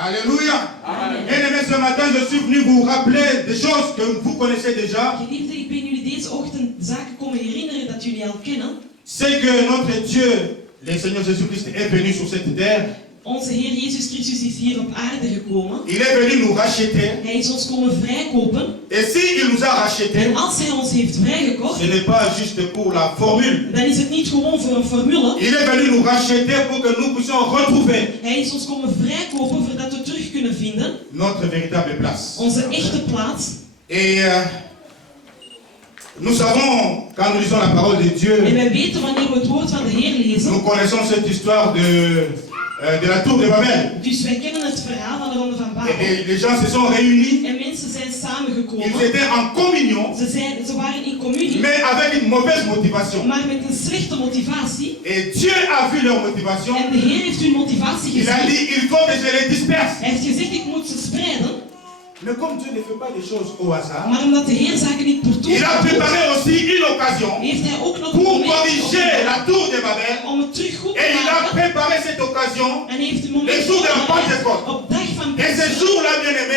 Alléluia. Bien-aimés, ce matin, je suis venu vous rappeler des choses que vous connaissez déjà. Geliefden, ik ben jullie deze ochtend zaken komen herinneren dat jullie al kennen. C'est que notre Dieu, le Seigneur Jésus-Christ, est venu sur cette terre. Onze Heer Jezus Christus is hier op aarde gekomen. Il est venu nous racheter. Hij is ons komen vrijkopen. Et s'il nous a rachetés, En als hij ons heeft vrijgekocht, ce n'est pas juste pour la formule. dan is het niet gewoon voor een formule. Il est venu nous racheter pour que nous puissions retrouver Hij is ons komen vrijkopen zodat we terug kunnen vinden. notre véritable place. Onze echte plaats. Et nous savons, quand nous lisons la parole de Dieu, En wij weten wanneer we het woord van de Heer lezen. nous connaissons cette histoire de la tour de Babel. Dus wij kennen het verhaal van de ronde van Babel. Et les gens se sont réunis. En mensen zijn samengekomen. Ils étaient en communion, Ze waren in communie, mais avec une mauvaise motivation. maar met een slechte motivatie. Et Dieu a vu leur motivation. En de Heer heeft hun motivatie Il a gezien. dit, il faut que je les disperse. Hij heeft gezegd, ik moet ze spreiden. Mais comme Dieu ne fait pas des choses au hasard, Maar omdat de Heer zaken niet per il a toeval doet, préparé aussi une occasion heeft hij ook nog een pour moment corriger la tour de Babel. om het terug goed Et te il a maken. préparé cette occasion. En hij heeft een Le moment jour de la voorbereid Pentecôte. op dag van Et ce Pinksteren. jour-là, bien-aimé,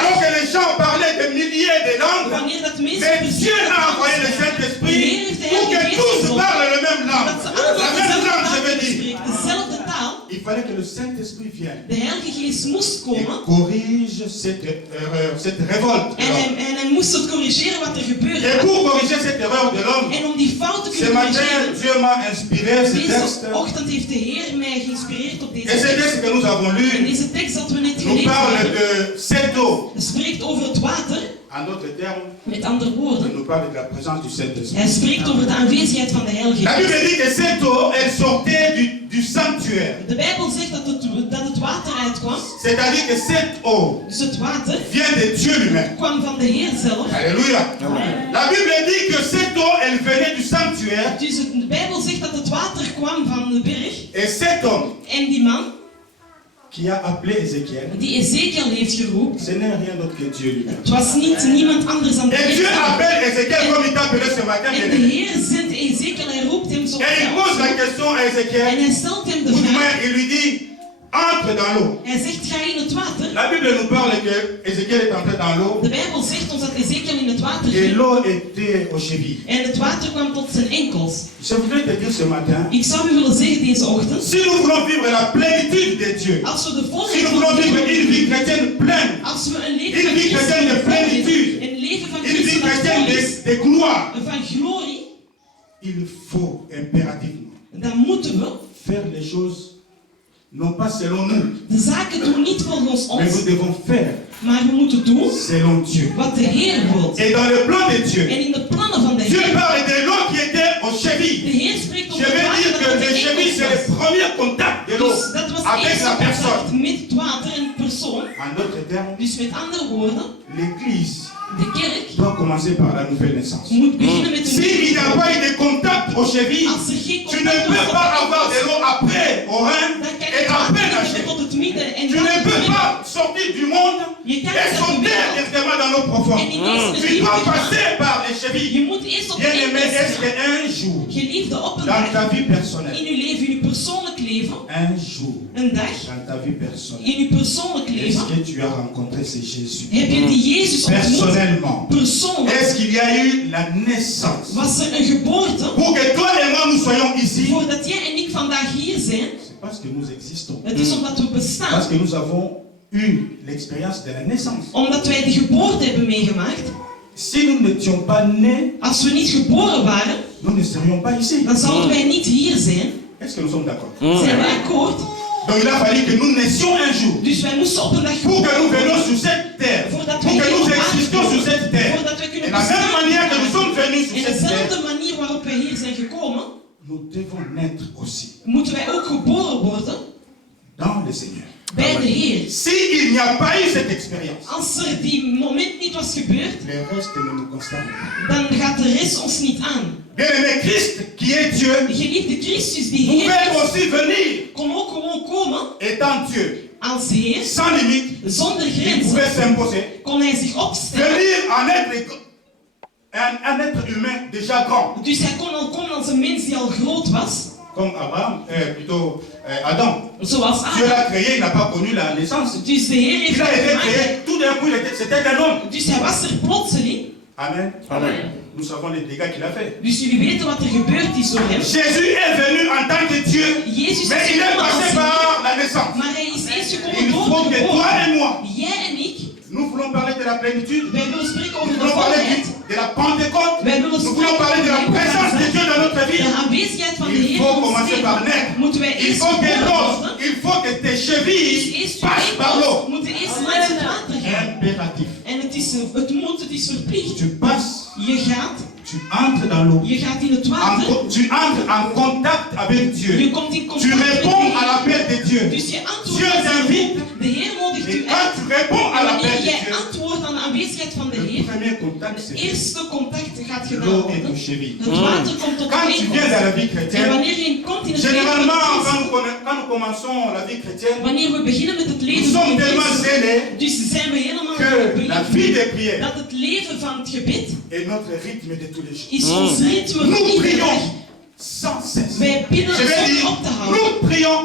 alors que les gens parlaient de milliers de langues, Wanneer dat mensen mais precies Dieu a dat envoyé le zijn. Saint-Esprit De Heer heeft de pour que Heilige tous Geest parlent la même langue. Dat ze allemaal La même dezelfde langue, je taal veux dire. spreken, dezelfde taal. Il fallait que le Saint-Esprit vienne De Heilige Geest moest et komen. corrige cette erreur, cette révolte. de l'homme. En hij moest het corrigeren wat er Et gebeurde. pour corriger cette erreur de l'homme, En om die fout te ce kunnen matin, corrigeren. Dieu m'a inspiré ce Deze texte. ochtend heeft de Heer mij geïnspireerd op deze Et ce tekst. texte que nous avons En lu deze tekst dat we net nous gelezen parle hebben, de cette eau. het spreekt over het water. En d'autres termes, Met andere il woorden, nous parle de la présence du Saint-Esprit. hij spreekt over de aanwezigheid van de Heilige La Bible Geest. dit que cette eau, elle sortait du sanctuaire. De Bijbel zegt dat het water uitkwam. C'est-à-dire que cette eau Dus het water vient de Dieu lui-même. kwam van de Heer zelf. Alléluia. La Bible dit que cette eau, elle venait du sanctuaire. Dus de Bijbel zegt dat het water kwam van de berg. Et cet homme En die man qui a appelé Ézéchiel, die Ezekiel heeft geroepen, ce n'est rien d'autre que Dieu lui-même. het was niemand anders dan de Et Dieu Heer. appelle Ézéchiel comme il t'a appelé ce matin. En de Heer zendt Ezekiel, hij roept hem zo. Et il pose la question à En Ézéchiel. hij stelt hem de Ou du vraag. moins, il lui dit, entre dans l'eau. Hij zegt, ga in het water. La Bible nous parle que Ézéchiel est entré dans l'eau. De Bijbel zegt ons dat Ezekiel in het water Et ging. l'eau était aux chevilles. En het water kwam tot zijn enkels. Je voudrais te dire ce matin, Ik zou u willen zeggen deze ochtend. si nous voulons vivre la plénitude de Dieu, Als we de si volheid nous voulons vivre van une vie chrétienne pleine, als we een leven une van vie chrétienne de Christus plénitude, een leven van une vie Christus dat chrétienne vol is, de gloire, van glorie, il faut impérativement dan moeten we faire les choses non pas selon nous, de zaken doen niet volgens mais nous ons, devons faire maar we moeten doen selon Dieu. wat de Heer wil. Et dans le plan de Dieu, En in de plannen van de Dieu Heer, parle de l'eau qui était aux de chevilles. Heer spreekt Je over het veux water dire dat que op de les chevilles, enkels c'est le was. premier contact de l'eau Dus dat was avec eerst la contact personne. met het water en de persoon. En d'autres termes, Dus met andere woorden, l'Église de kerk doit commencer par la nouvelle naissance. moet beginnen met een S'il n'y a pas eu de contact aux chevilles, Als er geen tu ne contact peux was pas op de avoir de enkels, l'eau après au rein dan kan et je après la water cheville. tot het midden en Tu dan ne het peux midden. pas sortir du monde Je kan et niet uit de sauter wereld. directement dans l'eau profonde. En ineens in Tu het dois diepte gaan. passer par les chevilles. Je moet eerst op de Bien-aimé, enkels est-ce gaan. qu'un jour, Geliefde, op een dans dag, ta vie personnelle, in uw leven, in uw persoonlijk leven, un jour, een dag, dans ta vie personnelle, in uw persoonlijk est-ce leven, que tu as rencontré ce Jésus? heb je die Jezus ontmoet, Personnellement. persoonlijk. Est-ce qu'il y a eu la naissance? Was er een geboorte, Pour que toi et moi nous soyons ici, voordat jij en ik vandaag hier zijn? c'est parce que nous existons. Het is omdat we Parce bestaan, que nous avons eu l'expérience de la naissance. omdat wij de geboorte hebben meegemaakt. Si nous n'étions pas nés, Als we niet geboren waren, nous ne serions pas ici. dan zouden wij niet hier zijn. Est-ce que nous sommes d'accord? Zijn we akkoord? Donc il a fallu que nous naissions un jour. Dus wij moesten op een dag Pour que nous geboren venions worden, sur cette terre. voordat Pour wij que hier nous op aarde existions sur cette komen, terre. voordat wij Et kunnen de la même bestaan. manière que nous sommes venus sur En cette terre, dezelfde manier waarop wij hier zijn gekomen, nous devons naître aussi moeten wij ook geboren worden dans le Seigneur. bij de Heer. S'il n'y a pas eu cette expérience, Als er die moment niet was gebeurd, le reste ne nous concerne pas. dan gaat de rest ons niet aan. Bien-aimé, Christ, qui est Dieu, De geliefde Christus, die pouvait Heer is, aussi venir, kon ook gewoon komen étant Dieu, als Heer, sans limite, zonder il grenzen. pouvait s'imposer, Kon hij zich opstellen. venir un être humain déjà grand, Dus hij kon al komen als een mens die al groot was. comme Abraham, plutôt Adam. Zoals Dieu Adam. l'a créé, il n'a pas connu la naissance. Dus de Heer heeft Il a hem été gemaakt. créé, tout d'un coup, c'était un homme. Dus hij was er plotseling. Amen. Amen. Nous savons les dégâts qu'il a fait. Dus jullie weten wat er gebeurd is door hem. Jésus est venu en tant que Dieu, Jezus mais is il est gekomen passé als par la naissance. Maar hij is eerst Il gekomen door faut de que toi geboorte. et moi, Jij en ik, nous voulons parler de la plénitude. wij willen spreken Nous over de voulons parler volheid. de la Pentecôte. Wij willen Nous voulons parler de la présence de Dieu dans notre vie. de aanwezigheid van de Il Heer faut in ons commencer par leven. naître. Moeten wij Il eerst faut que geboren l'eau, worden. il faut que tes Dus chevilles eerst je passent par l'eau. enkels moeten eerst langs het water gaan. Impératif. En het is verplicht. Tu passes, Je gaat tu entres dans l'eau. Je gaat in het water. Tu entres en contact avec Dieu. Je komt in Tu contact met réponds de à Heer. l'appel de Dieu. Dus je Dieu antwoordt op zijn t'invite. roep. De Heer nodigt Et u quand uit. tu réponds à En l'appel wanneer de jij Dieu, antwoordt aan de aanwezigheid van de le Heer, premier contact c'est eerste contact gaat gedaan l'eau et worden. ton cheville. Het water komt tot Quand de tu viens dans la vie En chrétienne, wanneer je komt in het leven van généralement de quand Christus, quand nous commençons la vie chrétienne, wanneer we beginnen met het nous leven van sommes de tellement Christus, zélés dus zijn we helemaal que la vie beleefd des prières dat het leven van het gebed est notre rythme de tous les jours. is ons ritme van Nous iedere prions dag. sans cesse. Wij bidden Je vais zonder dire, op te houden. nous prions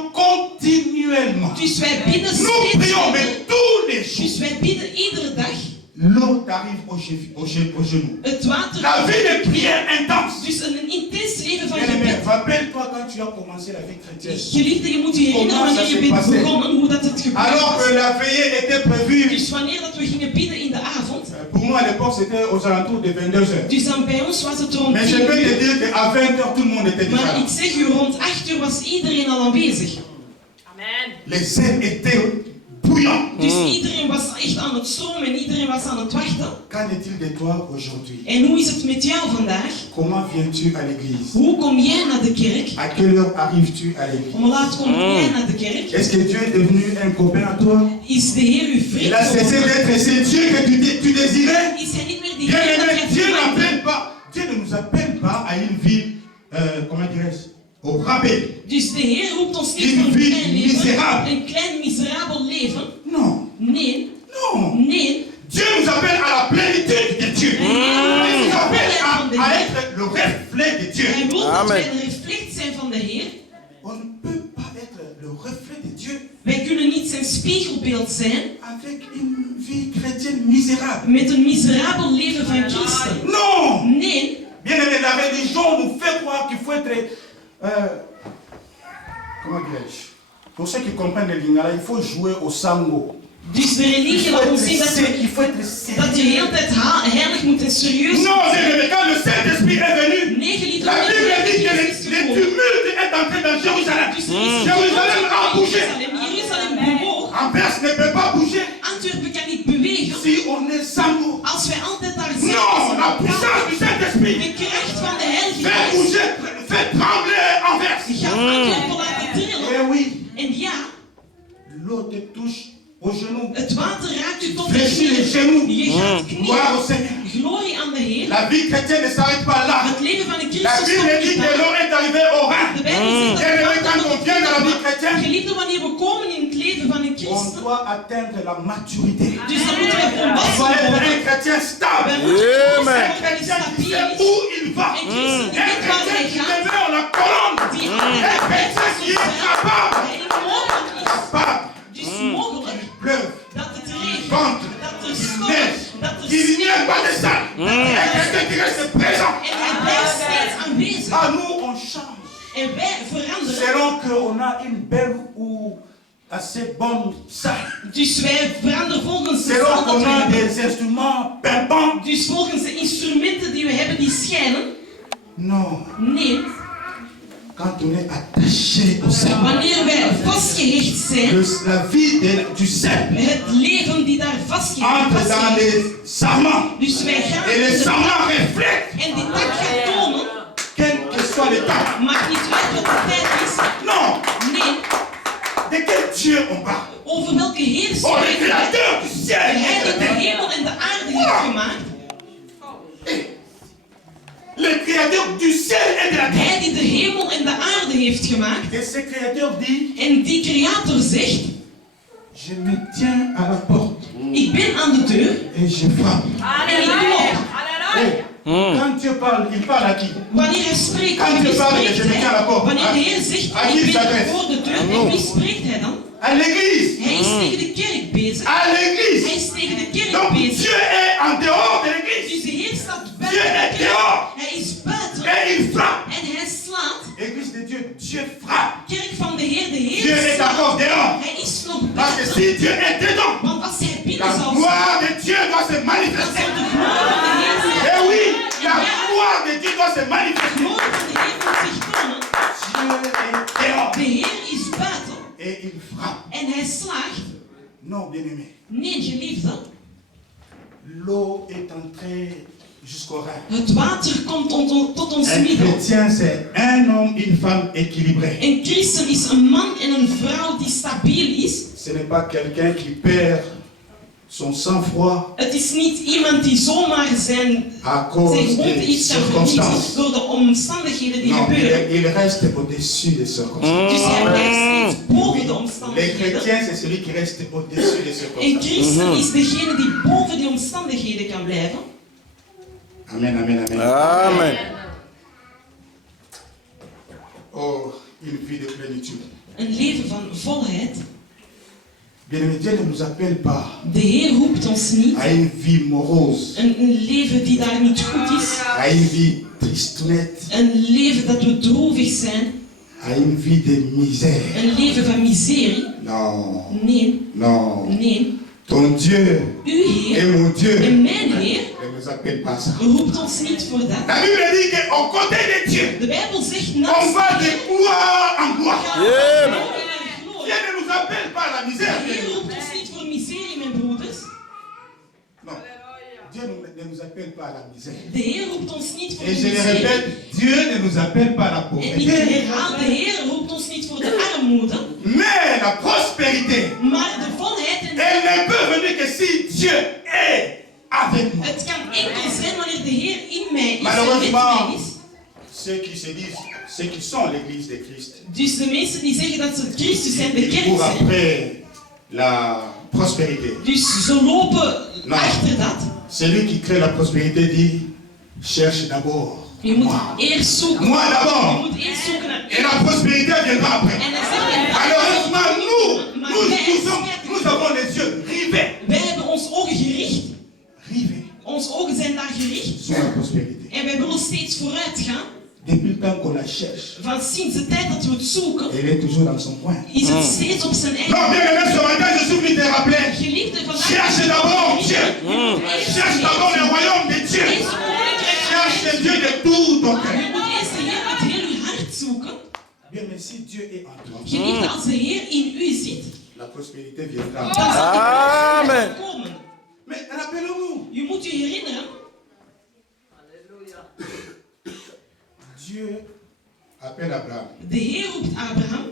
continuellement. Dus wij bidden Nous steeds prions, verder. mais tous les jours. Dus wij bidden iedere dag. L'eau t'arrive au genou. Het water. La vie de prière intense. Dus een intens leven van Bien-aimé, gebed. rappelle-toi quand tu as commencé la vie chrétienne. Geliefde, je moet je herinneren wanneer je bent begonnen, hoe dat het gebeurd Alors que was. la veillée était prévue, Dus wanneer dat we gingen bidden in de avond, pour nous à l'époque c'était aux alentours de 22h. dus dan bij ons was het rond Mais je 10 peux te uur. dire qu'à 20h tout le monde était déjà Maar là. ik zeg u, rond 8 uur was iedereen al aanwezig. Les ailes étaient bouillantes. Dus iedereen was echt aan het stromen en iedereen was aan het wachten. Qu'en est-il de toi aujourd'hui? En hoe is het met jou vandaag? Comment viens-tu à l'église? Hoe kom jij naar de kerk? À quelle heure arrives-tu à l'église? Hoe laat kom jij naar de kerk? Est-ce que Dieu est devenu un copain à toi? Is de Heer uw Il vriend a cessé geworden? d'être ce Dieu que tu désirais? Is hij niet meer die Bien Heer dat aimé, jij Dieu verlangde? n'appelle pas, Dieu ne nous appelle pas à une vie, comment dirais-je, au rabais. Dus de Heer roept ons niet Une voor een vie klein leven, misérable. een klein miserabel leven. Non, Nee, non. nee. Dieu nous appelle à la plénitude de Dieu. Il nous appelle à être le reflet de Dieu. Hij wil dat Amen. wij een reflect zijn van de Heer. On ne peut pas être le reflet de Dieu Wij kunnen niet zijn spiegelbeeld zijn avec une vie chrétienne misérable. met een miserabel leven van christen. Non. Nee, Bien aimé, la religion nous fait croire qu'il faut être, comment dirais-je, pour ceux qui comprennent le lingala, il faut jouer au sango. dus de religie laat ons zien dat Il faut être sérieux. dat je de hele tijd heilig moet en serieus Non, moet bien zijn. aimé, quand le Saint-Esprit est venu, Nee, geliefde, la wanneer Bible dit de que Jezus is les gekomen. tumultes est entré dans Jérusalem. Dus er is Jérusalem a bougé. Jeruzalem bewoog. Anvers ne peut pas bouger Antwerpen kan niet bewegen si on est sango. als wij altijd daar zijn. Non, la puissance du Saint-Esprit De kracht van de Heilige fait Geest bouger, fait trembler Anvers. gaat Antwerpen laten trillen. Eh oui, En ja, l'eau te touche au genou. het water raakt u tot de Fléchis les knieën. genoux. Je gaat Gloire au knieën. Seigneur. Glorie aan de Heer. La vie chrétienne ne s'arrête pas là. Het leven van een La Christus Bible stopt dit niet que daar. l'eau est arrivée au Rhin. De Bijbel zegt dat Bien aimé, het quand water on vient dans la vie tot chrétienne, Geliefde, wanneer we komen in het leven van een on christen, doit atteindre la maturité. dus dan moeten wij On volwassen doit être worden. un chrétien stable. Wij moeten Amen. Un chrétien qui stabiel sait is. où il va. Een christen die Un weet waar chrétien hij qui gaat, demeure en la colonne. die Un chrétien qui est capable. die mogelijk is. Capable. Dus mogelijk Pleuve, dat het regent, vente, dat er qu'il stormt, neige, dat er qu'il n'y sneeuw ait pas de salle. Un chrétien qui reste présent. en hij blijft steeds aanwezig. Ah, nous, on change. En wij veranderen. Selon qu'on a une belle ou assez bonne salle. Dus wij veranderen volgens de Selon zaal dat qu'on we a hebben. des instruments pimpants. Dus volgens de instrumenten die we hebben die schijnen. Non. Nee, Quand on est attaché au Seigneur. wanneer wij vastgehecht zijn, La vie du Seigneur het leven die daar entre vastgehecht dans is. les sarments. Dus wij gaan Et les de sarments tak, reflètent, en die tak gaat tonen, quel que soit le temps. maakt niet uit wat de tijd is. Non. Nee, De quel Dieu on parle? over welke Heer Oh, le spreken wij? créateur du ciel De et Hij de la die de terre. hemel en de aarde heeft gemaakt. Le créateur du ciel et de la terre. Hij die de hemel en de aarde heeft gemaakt. Et ce créateur dit, En die creator zegt, je me tiens à la porte ik ben aan de deur et je frappe. en ik klop. Hey, Quand Dieu parle, il parle à qui? Wanneer hij spreekt, Quand wie Dieu parle, spreekt je me tiens à la hij? porte. Wanneer de Heer zegt, À qui ik il ben s'adresse? voor de deur, en wie spreekt hij dan? À l'église. Hij is tegen de kerk bezig. À Hij l'église. is tegen de kerk Donc bezig. Dieu est en dehors de l'église. Dus de Heer staat Dieu buiten est de kerk. dehors. Hij is buiten Et il frappe. en hij slaat. Église de Dieu, Dieu frappe. Kerk van de Heer Dieu est slaat. encore dehors. Hij is nog Parce que buiten. si Dieu est dedans, Want als hij la binnen zal gloire de Dieu doit se dan manifester. zal de glorie van de Heer zich Eh oui, tonen. la En ja, gloire de Dieu doit se de manifester. glorie van de Heer moet zich tonen. Dieu est dehors. De Heer is buiten Et il frappe. en hij slaagt. Non, bien-aimé. Nee, geliefde. L'eau est entrée jusqu'au rein. Het water komt tot ons Un middel. chrétien, c'est un homme, une femme équilibrée. Een christen is een man en een vrouw die stabiel is. Ce n'est pas quelqu'un qui perd son sang-froid Het is niet iemand die zomaar zijn à cause gewoonte des iets kan verliezen circonstances. door de omstandigheden die Non, gebeuren. il reste au-dessus des circonstances. Dus hij blijft steeds boven de Les omstandigheden. chrétiens, c'est celui qui reste au-dessus des Een circonstances. christen is degene die boven die omstandigheden kan blijven. Amen, amen, amen. Amen. Oh, une vie de plénitude. Een leven van volheid. Bien-aimé, Dieu ne nous appelle pas De Heer roept ons niet. à une vie morose, Een leven die daar niet goed is. à une vie tristounette, Een leven dat we droevig zijn. à une vie de misère. Een leven van miserie. Non, Nee, non. nee. Ton Dieu Uw et Heer mon Dieu en mijn Heer ne nous appelle pas ça. roept ons niet voor dat. La Bible dit qu'au côté de Dieu, De Bijbel zegt on naast va de de Heer gloire en gloire. gaan we Yeah. van glorie naar glorie. Dieu ne nous appelle pas à la De misère. Heer roept ons niet voor miserie, mijn broeders. Non. Dieu ne nous appelle pas à la misère. De Heer roept ons niet voor Et de je le miserie. répète, Dieu ne nous appelle pas à la En ik pauvreté. herhaal, de Heer roept ons niet voor de armoede, Mais la prospérité, maar de volheid en elle ne peut venir que si Dieu est avec moi. het kan enkel zijn wanneer de Heer in mij is en met Malheureusement, mij is. ceux qui se disent, ceux qui sont l'église de Christ, Dus de mensen die zeggen dat ze Christus zijn, de ils kerk courent zijn. après la prospérité. Dus ze lopen Nou. achter dat. Celui qui crée la prospérité dit, cherche d'abord Je moet moi. eerst zoeken. Moi Je d'abord. moet eerst zoeken naar Et la prospérité viendra après. En dan zegt hij, Malheureusement, maar nous avons les yeux rivés. wij hebben ons ogen gericht. Rivés Onze ogen zijn daar gericht. sur la prospérité. En wij willen steeds vooruit gaan. Depuis le temps qu'on la cherche, Van sinds de tijd dat we het zoeken, elle est toujours dans son coin. is het steeds op zijn eigen. Non, bien aimé, ce matin, je suis venu te rappeler. Geliefde, vandaag Cherche d'abord Dieu. Cherche d'abord le royaume de Dieu. Eerst het koninkrijk van Cherche God. Dieu de tout ton cœur. Je moet eerst de Heer met heel uw hart zoeken. Bien, mais si Dieu est en toi, Geliefde, als de Heer in u zit, la prospérité viendra. dan zal de Amen. koninkrijk komen. Mais rappelons-nous, Je moet je herinneren, Dieu appelle Abraham. de Heer roept Abraham.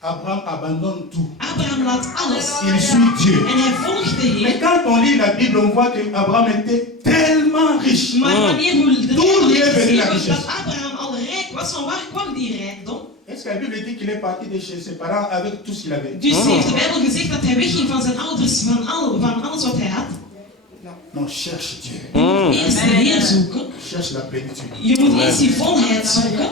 Abraham abandonne tout. Abraham laat alles. Il suit Dieu. En hij volgt de Mais Heer. quand on lit la Bible, on voit qu'Abraham était tellement riche. Maar wanneer we de D'où Bijbel lui est venue la lezen richesse? dat Abraham al rijk was, van waar kwam die rijkdom? Est-ce que la Bible dit qu'il est parti de chez ses parents avec tout ce qu'il avait? Dus heeft de Bijbel gezegd dat hij wegging van zijn ouders, van alles wat hij had. Non, cherche Dieu. Eerst de Heer zoeken. Cherche la plénitude. Je moet eerst die volheid zoeken.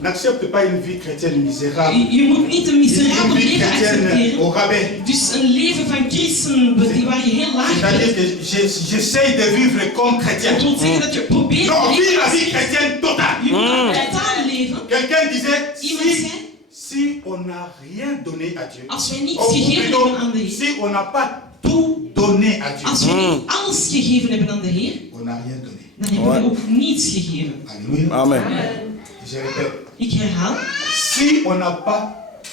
N'accepte pas une vie chrétienne misérable. Je moet niet een Une miserabel vie leven chrétienne accepteren. au rabais. Dus een leven van christen waar je heel laag C'est-à-dire bent. que j'essaye de vivre comme chrétien. Het wil zeggen dat je probeert Non, te vive la vie leven. chrétienne totale. Je moet een totaal leven. Quelqu'un disait, Iemand zei, si on n'a rien donné à Dieu, als wij niets ou gegeven plutôt, hebben aan de Heer, si on n'a pas tout donné à Dieu, als wij niet alles gegeven hebben aan de Heer, on n'a rien donné. dan hebben we ook niets gegeven. Alléluia. Amen. Je répète, Ik herhaal, si on n'a pas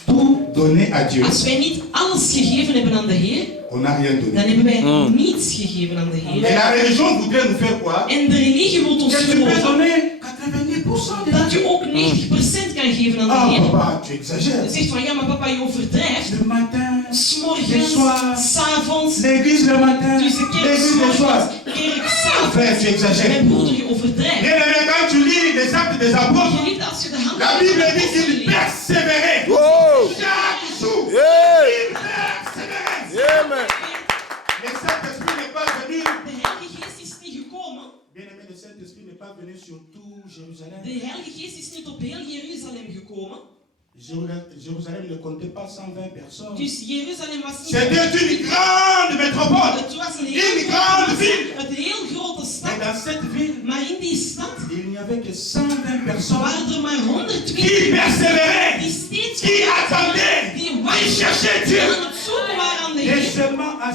tout donné à Dieu, als wij niet alles gegeven hebben aan de Heer, on n'a rien dan donné. hebben wij niets gegeven aan de Et Heer. la religion voudrait nous faire quoi? En de religie wil ons Que tu peux geloven donner 90% de dat je ook 90% kan geven aan de Ah, Heer. papa, tu Je exagères. zegt van ja, maar papa, je overdrijft. Le matin, le S'morgens, soir, s'avonds, l'église le matin, dus de kerk l'église le soir. s'morgens, kerk s'avonds. Frère, tu exagères. Mijn broeder, je overdrijft. Bien aimé, quand tu lis les actes des apôtres, Geliefde, als je de hand la Bible dit qu'ils persévéraient. Wow. Chaque jour, Yeah. ils persévéraient. Amen. Le Saint-Esprit n'est pas venu. De Heilige Geest is niet gekomen. Bien aimé, le Saint-Esprit geest is niet op heel Jeruzalem gekomen. Jérusalem ne comptait pas 120 personnes. Dus Jeruzalem was niet... C'était une grande métropole. Het was een Une grande ville. een heel grote Et stad. dans cette ville, Maar in die stad il n'y avait que 120 personnes waren er maar 120 qui persévéraient, die steeds qui attendaient, die qui wachten, cherchaient die Dieu. aan het zoeken waren aan de Et Heer. seulement à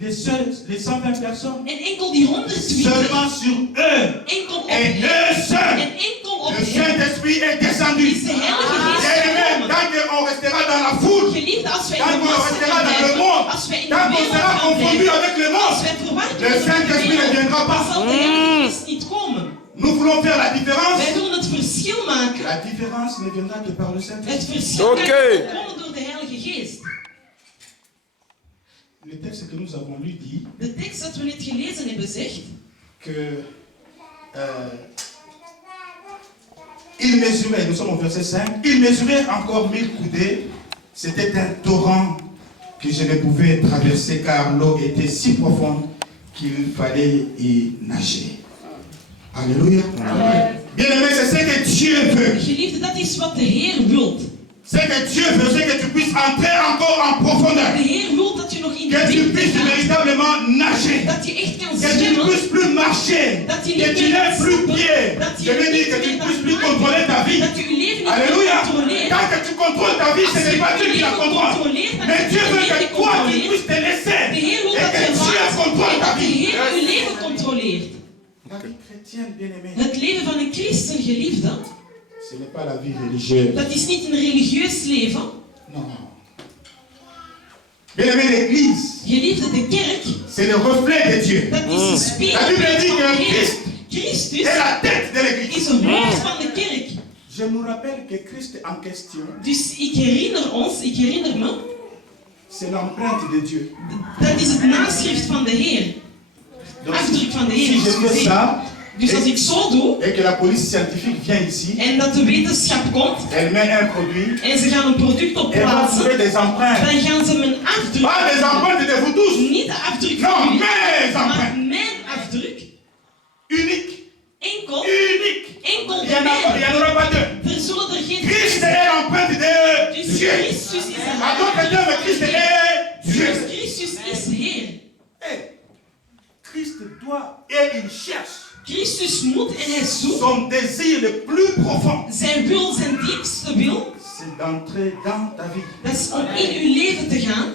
les 120 personnes, En enkel die 120, seulement sur eux, enkel op et hen, eux seuls, en enkel op le hen, Saint-Esprit est descendu. is de Heilige Geest Et même, gekomen. tant qu'on restera dans la foule, Geliefde, als wij tant in de qu'on massa restera gaan dans le blijven, monde, als wij in de tant qu'on wereld sera gaan confondu blijven, avec le als monde, wij verward le worden met de Saint-Esprit ne wereld, viendra dan pas. zal de Heilige Geest niet komen. Nous voulons faire la différence. Wij willen het verschil maken. La différence ne viendra que par le Het Saint-Esprit. verschil Oké. kan komen door de Heilige Geest. Le texte que nous avons lu dit De tekst dat we net gelezen hebben zegt que il mesurait, nous sommes au verset 5, il mesurait encore 1000 coudées. C'était un torrent que je ne pouvais traverser car l'eau était si profonde qu'il fallait y nager. Alléluia. Bien-aimé, c'est ce que Dieu veut. Geliefde, dat is wat de Heer wilt. Ce que Dieu veut, c'est que tu puisses entrer encore en profondeur. De Heer wil dat je nog in de Que tu diepte puisses gaat. véritablement nager. Dat je echt kan Que tu ne zwemmen. puisses plus marcher. Dat je Que niet tu meer n'aies plus stappen. pied. Dat Je je veux dire niet que tu meer ne puisses dat plus maakt. contrôler ta vie. Dat je je leven niet Alléluia. meer controleert. Tant que tu contrôles ta vie, ce n'est pas Dieu qui la contrôle. Mais Dieu veut que toi, tu puisses te laisser. De Heer wil Et dat que je Dieu wacht contrôle en ta dat de vie. Heer je leven controleert. La vie chrétienne, bien-aimé, Het leven van een christen, geliefde, ce n'est pas la vie religieuse. dat is niet een religieus leven. Non. Bien-aimé, l'Église, Geliefde, de kerk, c'est le reflet de Dieu. dat is een spiegel La Bible dit van de que Heer. Christ Christus est la tête de l'Église. is een hoofd van de kerk. Je nous rappelle que Christ en question, Dus ik herinner me, c'est l'empreinte de Dieu. dat is het naschrift van de Heer. Donc, Afdruk van de si Heer. je fais ça, Dus als ik zo doe, et que la police scientifique vient ici, en dat de wetenschap komt, elle met un produit, en ze gaan een product op elle va plaatsen, trouver des empreintes. dan gaan ze mijn afdruk, Pas des empreintes de vous tous, niet de afdruk non, van jullie, mes maar empreintes. mijn afdruk, Unique. enkel Il de n'y mij. en aura pas deux. Er zullen er geen Christ est l'empreinte de Dus Dieu. Christus is een En d'autres termes, Christ est Dieu. Dus Christus is Heer. Hey, Christ doit et il cherche Christus moet en hij zoekt. son désir le plus profond. Zijn wil, zijn diepste wil, C'est d'entrer dans ta vie. dat is om in uw leven te gaan.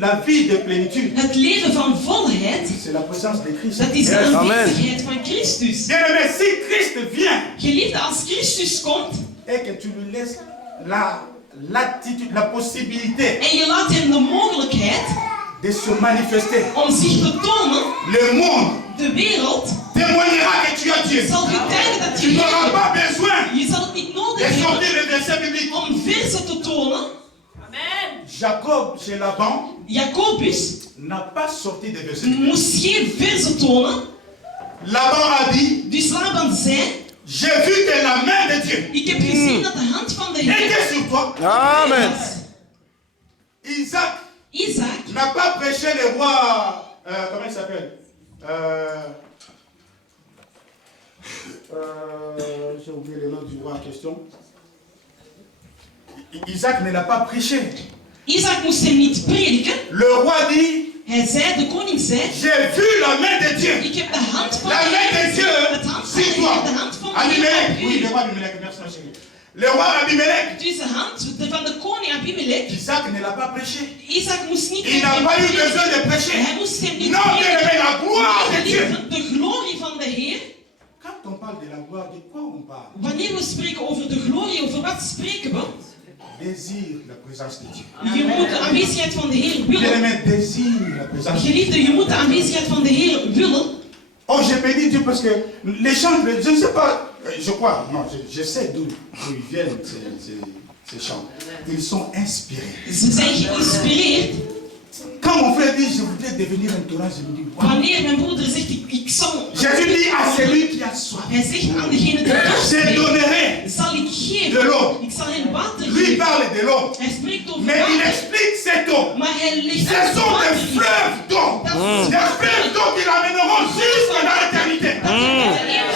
La vie de plénitude, Het leven van volheid, c'est la présence de Christ. dat is de Amen. aanwezigheid van Christus. Bien-aimé, si Christ vient Geliefde, als Christus komt et que tu lui laisses l'attitude, la possibilité en je laat hem de mogelijkheid de se manifester, om zich te tonen, le monde de wereld témoignera que tu as Dieu. zal getuigen dat je Tu n'auras Heer pas bent. besoin Je zal het niet de nodig hebben sortir le verset biblique. om versen te tonen. Jacob, chez Laban, Jacobus n'a pas sorti de verset biblique. moest geen versen tonen. Laban a dit, Dus Laban zei, j'ai vu que la main de Dieu ik heb gezien dat de hand van de Heer était sur toi. Amen. was. Isaac Isaac n'a pas prêché le roi, comment il s'appelle j'ai oublié le nom du roi en question. Isaac ne l'a pas prêché. Isaac moest hem niet prediken. Le roi dit, Hij zei, de koning zei, j'ai vu la main de Dieu. ik heb de hand van La de main de Heer. Dieu Het hand van de sur Heer, toi. de hand van de Abimelech, Heer op oui, le u. roi Abimelech, merci ma chérie. Le roi Abimelech, Dus de hand van de koning Abimelech. Isaac ne l'a pas prêché. Isaac moest niet Il n'a pas eu besoin de prêcher. Hij moest hem niet Non, bien aimé, la gloire de Dieu. De glorie van de Heer. Quand on parle de la gloire, de quoi on parle? Wanneer we spreken over de glorie, over wat spreken we? Désire la présence de Dieu. Je moet de aanwezigheid van de Heer Bien willen. aimé, désire la présence de Dieu. Geliefde, je moet de aanwezigheid van de Heer willen. Oh, j'ai béni Dieu parce que les chants, je ne sais pas, je crois, non, je sais d'où ils viennent ces chants. Ils sont inspirés. Ze zijn geïnspireerd. Quand mon frère dit, je voudrais devenir un torrent, je me dis, wow. Wanneer mijn broeder zegt, ik zal... Jésus dit à celui qui a soif, Hij zegt aan degene die dorst je heeft, donnerai zal ik de geven. l'eau. Ik zal hem water Lui geven. parle de l'eau. Hij spreekt over Mais il water, explique cette eau. maar hij legt Ce uit sont des water. fleuves d'eau. Des fleuves d'eau qui l'amèneront jusqu'à l'éternité.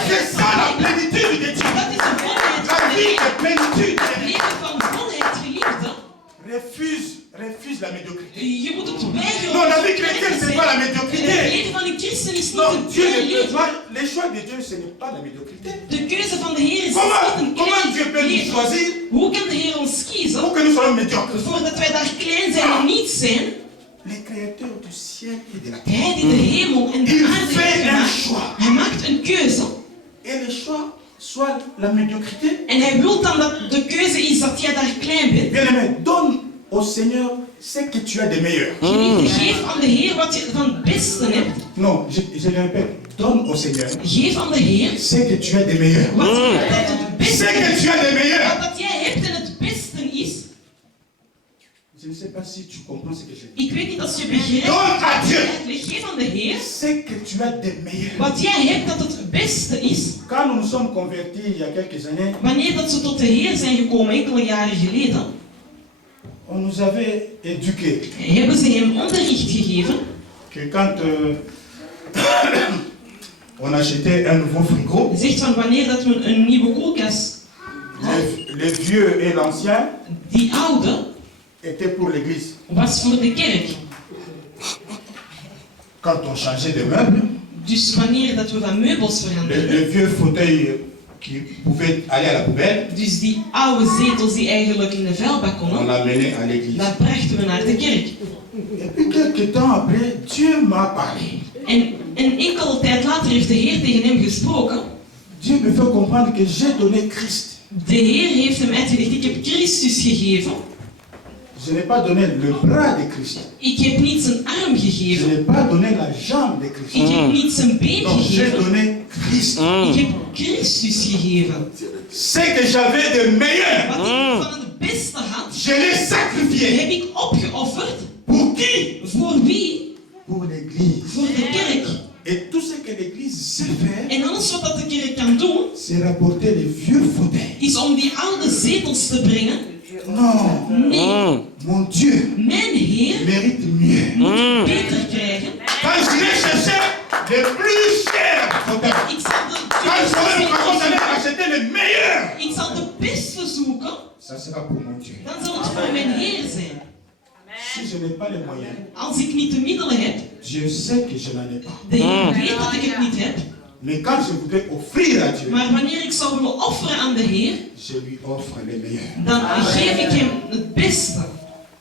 C'est ça la plénitude refuse la médiocrité. Je moet het weigeren. Non, la vie chrétienne, ce n'est pas la Het médiocrité. leven van een christen is niet Non, een Dieu ne klein peut leven. pas. Les choix de Dieu, ce n'est pas la médiocrité. De keuze van de Heer is Comment, niet een comment Dieu peut klein nous leven. choisir Hoe kan de Heer ons kiezen pour que nous soyons médiocres? voordat wij daar klein zijn en niet zijn? Les créateurs du ciel et de la terre. Hij die de hemel en de Il aarde fait heeft un gemaakt. choix. Hij maakt een keuze. Et le choix soit la médiocrité. En hij wil dan dat de keuze is dat jij daar klein bent. Bien-aimé, donne au Seigneur ce que tu as de meilleur. Geliefde, geef aan de Heer wat je van het beste hebt. Non, je le répète, donne au Seigneur Geef aan de Heer ce que tu as de meilleur. wat je hebt dat het Ce beste que is. tu as de meilleur. Wat dat jij hebt en het beste is. Je ne sais pas si tu comprends ce que je dis. Ik weet niet als je begrijpt. Donne à Dieu Geef aan de Heer ce que tu as de meilleur. wat jij hebt dat het beste is. Quand nous nous sommes convertis il y a quelques années, Wanneer dat ze tot de Heer zijn gekomen enkele jaren geleden, on nous avait éduqués hebben ze hem onderricht gegeven que quand on achetait un nouveau frigo, zegt van wanneer dat we een nieuwe koelkast, les vieux et l'ancien die oude étaient pour l'église. was voor de kerk. Quand on changeait de meubles, Dus wanneer dat we van meubels veranderden, les vieux fauteuils qui pouvaient aller à la poubelle, dus die oude zetels die eigenlijk in de vuilbak on konden, l'amenait à l'église. dat brachten we naar de kerk. Et puis quelques temps après, Dieu m'a parlé. En enkele tijd later heeft de Heer tegen hem gesproken. Dieu me fait comprendre que j'ai donné Christ. De Heer heeft hem uitgelegd, ik heb Christus gegeven. Je n'ai pas donné le bras de Christ. Ik heb niet zijn arm Je gegeven. n'ai pas donné la jambe de Christ. Ik heb niet zijn been Non, j'ai gegeven. donné Christ. Ik heb Christus gegeven. Ce que j'avais de meilleur, Wat ik van het beste had, je l'ai sacrifié. heb ik opgeofferd. Pour qui? Voor wie? Pour l'église. Voor de kerk. Et tout ce que l'église sait faire, En alles wat dat de kerk kan doen, c'est rapporter les vieux fauteuils. is om die oude zetels te brengen. Non, Nee, mon Dieu mijn Heer mérite mieux. moet beter krijgen. Quand je vais chercher les plus chers fauteuils, Ik zal quand je serai de, par d'aller acheter les meilleurs, ik zal de beste zoeken, ça sera pour mon Dieu. dan zal het voor mijn Heer zijn. Si je n'ai pas les moyens, Als ik niet de middelen heb, Dieu sait que je n'en ai pas. de Heer weet dat ik het niet heb, Mais quand je voudrais offrir à Dieu, maar wanneer ik zou willen offeren aan de Heer, je lui offre les meilleurs. dan geef ik hem het beste.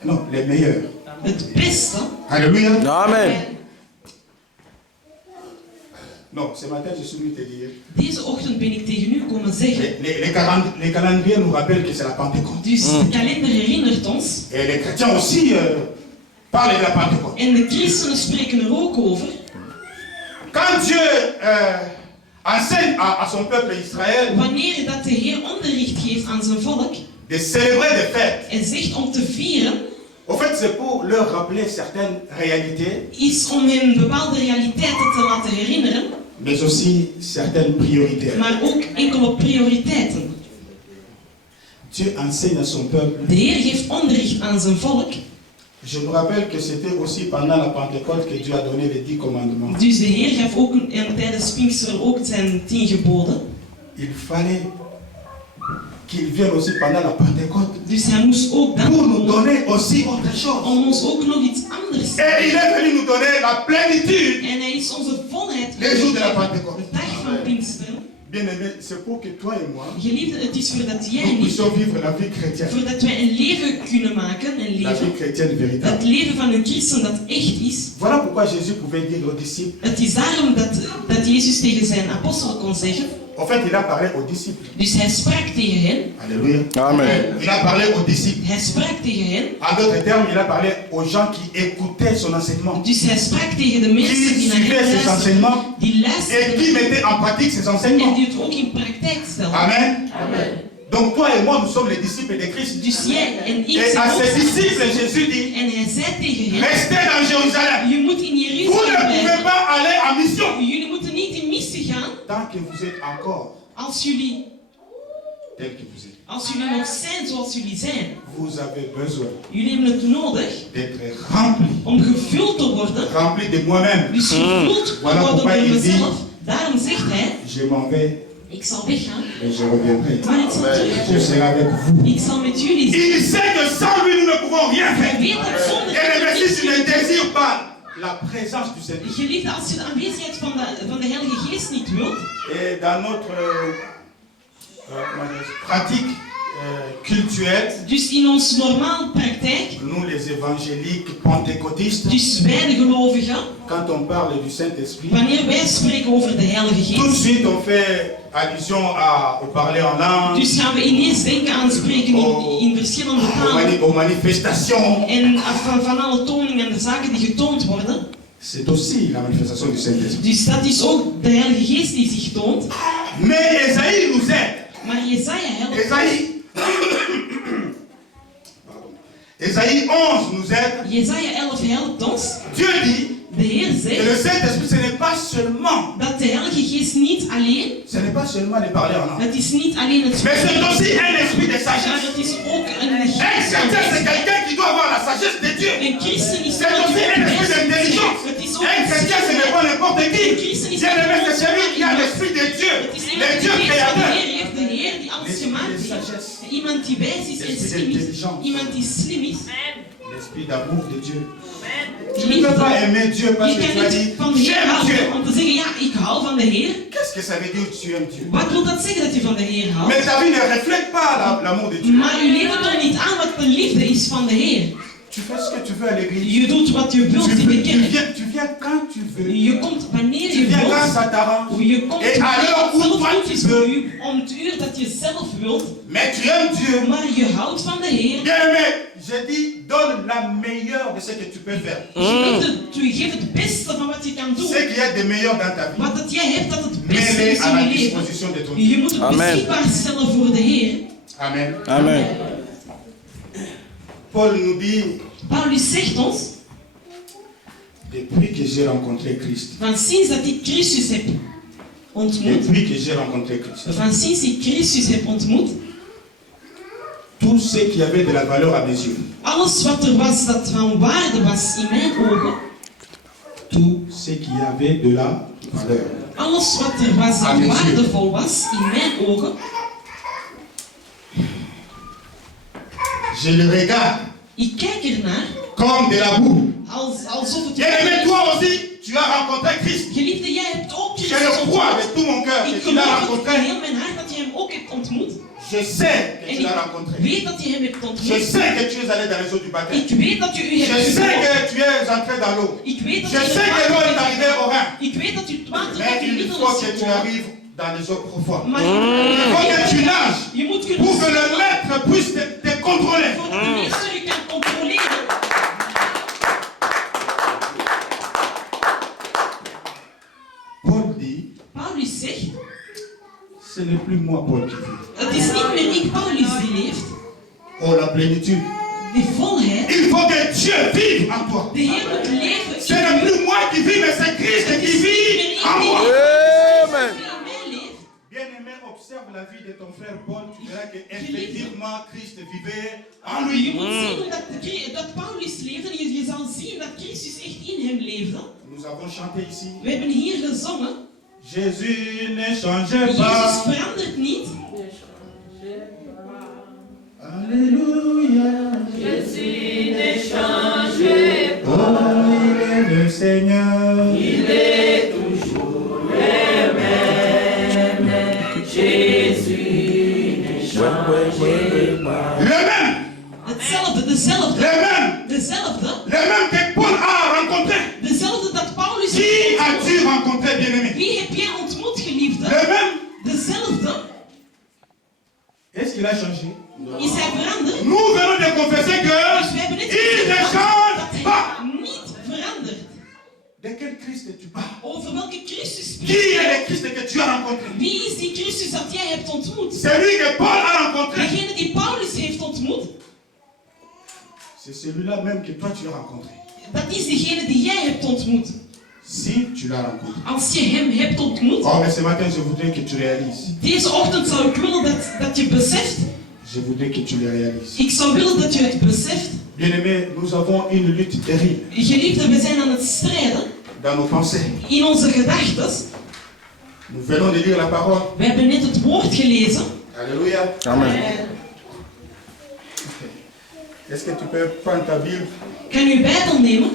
Non, les meilleurs. Het beste. Alléluia. Amen. Non, ce matin, je suis venu te dire. Deze ochtend ben ik tegen u komen zeggen. Les calendriers nous rappellent que c'est la Pentecôte. Dus de kalender herinnert ons. Et les chrétiens aussi parlent de la Pentecôte. En de christenen spreken er ook over. Quand Dieu enseigne à son peuple Israël Wanneer dat de Heer onderricht geeft aan zijn volk. de célébrer des fêtes, En zegt om te vieren. au fait, c'est pour leur rappeler certaines réalités, Is om hen bepaalde realiteiten te laten herinneren. mais aussi certaines priorités. Maar ook enkele prioriteiten. Dieu enseigne à son peuple. De Heer geeft onderricht aan zijn volk. Je me rappelle que c'était aussi pendant la Pentecôte que Dieu a donné les 10 commandements. Dus de Heer gaf ook tijdens Pinksteren ook zijn 10 geboden. Il fallait qu'il vienne aussi pendant la Pentecôte Dus hij moest ook dan pour nous komen donner aussi autre chose. om ons ook nog iets anders te Et il est venu nous donner la plénitude. En hij is onze volheid Les jours de la gegeven. Pentecôte. De dag van Pinksteren. Bien aimé, c'est pour que toi et moi, Geliefde, het is voordat jij nous en ik, puissions vivre la vie chrétienne. voordat wij een leven kunnen maken, een La vie leven, chrétienne het véritable. leven van een christen dat echt is. Voilà pourquoi Jésus pouvait dire aux disciples. Het is daarom dat Jezus tegen zijn apostelen kon zeggen. En fait, il a parlé aux disciples. Dus hij sprak tegen hen. Alléluia. Amen. Il a parlé aux disciples. Hij sprak tegen hen. En d'autres termes, il a parlé aux gens qui écoutaient son enseignement, Dus hij sprak tegen de mensen qui die naar suivaient hem ses luisterden, enseignements die et luisterden qui mettaient en pratique ses en enseignements. die het ook in praktijk stelden. Amen. Donc toi et moi, nous sommes les disciples de Christ. Dus jij en ik Et zijn à ook ses zijn disciples, discipelen. Jésus dit, En hij zei tegen hen, restez dans Jérusalem. je moet in Vous ne Jeruzalem pouvez blijven. pas aller en mission Jullie moeten niet in missie gaan tant que vous êtes encore als jullie tel que vous êtes. Als jullie nog zijn zoals jullie zijn. Vous avez besoin Jullie hebben het nodig d'être rempli. om gevuld te worden. Rempli de moi-même. Dus gevuld te Voilà worden pourquoi door il dit, mezelf. Daarom zegt hij, je m'en vais Ik zal weggaan, mais je reviendrai. maar ik zal Je terugkomen. serai avec vous. Ik zal met jullie zijn. Il sait que sans lui, nous ne pouvons rien Hij faire. weet dat zonder Et hem même niets si tu ne kunt. désires pas la présence du Seigneur. Geliefde, als je de aanwezigheid van de Heilige Geest niet wilt, Et dans notre pratique culturelle, dus in ons normaal praktijk, nous les évangéliques pentecôtistes, dus wij de gelovigen, quand on parle du Saint-Esprit, wanneer wij spreken over de Heilige tout de Geest, suite on fait allusion au parler en langue, dus gaan we ineens denken aan spreken in verschillende talen. aux manifestations. En van alle toningen en de zaken die getoond worden. C'est aussi la manifestation du Saint-Esprit. Dus dat is ook de Heilige Geest die zich toont. Mais Esaïe nous aide. Maar Jesaja helpt. Esaïe 11 nous aide. Jesaja 11 helpt ons. Dieu dit De Heer que zegt le Saint-Esprit, ce n'est pas seulement, dat de Heilige Geest niet alleen, ce n'est pas seulement de parler en langue, het is niet alleen het mais c'est spreken, aussi un esprit de maar sagesse. het is ook een Un chrétien, c'est quelqu'un qui doit avoir la sagesse de Dieu. Een christen is C'est aussi un esprit d'intelligence. het is ook Un chrétien, ce n'est pas n'importe qui. Bien aimé, c'est celui qui a l'esprit de Dieu, Het is le iemand die Dieu de geest van de créateur. Heer heeft, de Heer die alles gemaakt L'esprit de heeft. sagesse, Iemand die wijs is en slim is, iemand die slim is. l'esprit d'amour de Dieu. Tu Liefde. ne peux pas aimer Dieu parce Je que tu kan as niet dit, van de Heer j'aime houden Dieu. om te zeggen, ja, ik hou van de Heer. Qu'est-ce que ça veut dire que tu aimes Dieu? Wat wil dat zeggen dat je van de Heer houdt? Mais ta vie ne reflète pas l'amour de Dieu. Maar uw leven toont niet aan wat de liefde is van de Heer. Tu fais ce que tu veux à l'église. Je doet wat je wilt in de kerk. Tu viens quand tu veux. Je komt wanneer Tu je viens quand wilt. ça t'arrange. Je komt Et à l'heure où zelf toi goed tu is veux. voor u, om het uur dat je zelf wilt. Mais tu aimes Dieu. Maar je houdt van de Heer. Bien aimé, je dis, donne la meilleure de ce que tu peux faire. Geef het beste van wat je kan doen. Ce qu'il y a de meilleur dans ta vie. Wat dat jij hebt, dat het beste Mets-les is à la in je leven. disposition de ton Dieu. Je moet het Amen. beschikbaar stellen voor de Heer. Amen. Amen. Paul nous dit, Paulus zegt ons, depuis que j'ai rencontré Christ, van sinds dat ik Christus heb ontmoet, depuis que j'ai rencontré Christ, van sinds ik Christus heb ontmoet, tout ce qui avait de la valeur à mes yeux, alles wat er was dat van waarde was in mijn ogen, tout ce qui avait de la valeur, alles wat er was dat Amen. waardevol was in mijn ogen, je le regarde ik kijk ernaar comme de la boue. alsof het... Bien aimé, toi aussi, tu as rencontré Christ. Geliefde, jij hebt ook Je Christus le crois ontmoet. avec tout mon cœur que Ik tu l'as geloof het rencontré. in heel mijn hart dat je hem ook hebt ontmoet. Je sais que En tu l'as ik rencontré. weet dat je hem hebt Je ontmoet. sais que tu es allé dans les eaux du baptême. Ik weet dat je u Je hebt sais gedoopt. que tu es entré dans l'eau. Ik weet dat Je je sais que l'eau est het arrivée au Rhin. Ik weet dat u het water Mais uit uw il middel faut is que tu gekomen. arrives dans les eaux profondes. Maar Il faut que tu nages je moet pour kunnen que le zwemmen maître puisse te contrôler. voordat de meester u kan controleren. Paul dit, Paulus zegt, ce n'est plus moi Paul qui vis. het is niet meer ik, Paulus, die leeft. Oh, la plénitude. De volheid, Il faut que Dieu vive en toi. de Heer moet leven Ce n'est plus moi qui vis, mais c'est Christ qui vit en moi. Amen. die in mij leeft. Bien-aimé, observe la vie de ton frère Paul. Tu verras qu'effectivement Christ vivait en Je lui. moet zien hoe dat Paulus leefde en je zal zien dat Christus echt in hem leefde. Nous avons chanté ici. We hebben hier gezongen, Jésus ne change Jezus pas. verandert niet. Alléluia. Jésus ne change pas, Oh, il est le Seigneur. il est toujours le même. Jésus ne change pas. Le même. Hetzelfde, dezelfde, Le même. dezelfde, Le même que Paul a rencontré. dezelfde dat Paulus Qui heeft as-tu rencontré, bien-aimé? Wie heb jij ontmoet, geliefde? Le même. Dezelfde. Est-ce qu'il a changé? Is hij veranderd? Nous venons de confesser que Dus we hebben net il ne gezegd change dat pas. hij niet verandert. De quel Christ tu parles? Over welke Christus Qui spreekt est hij? le Christ que tu as rencontré? Wie is die Christus dat jij hebt ontmoet? Celui que Paul a rencontré. Degene die Paulus heeft ontmoet, C'est celui-là même que toi tu as rencontré. dat is degene die jij hebt ontmoet. Si tu l'as rencontré. Als je hem hebt ontmoet, Oh, mais ce matin, je voudrais que tu réalises. deze ochtend zou ik willen dat je beseft, Je voudrais que tu le réalises. ik zou willen dat je het beseft. Bien-aimé, nous avons une lutte terrible Geliefde, we zijn aan het strijden dans nos pensées. in onze gedachten. Nous venons de lire la parole. We hebben net het woord gelezen. Alléluia. Amen. Est-ce que tu peux prendre ta Bible? Kan u uw Bijbel nemen?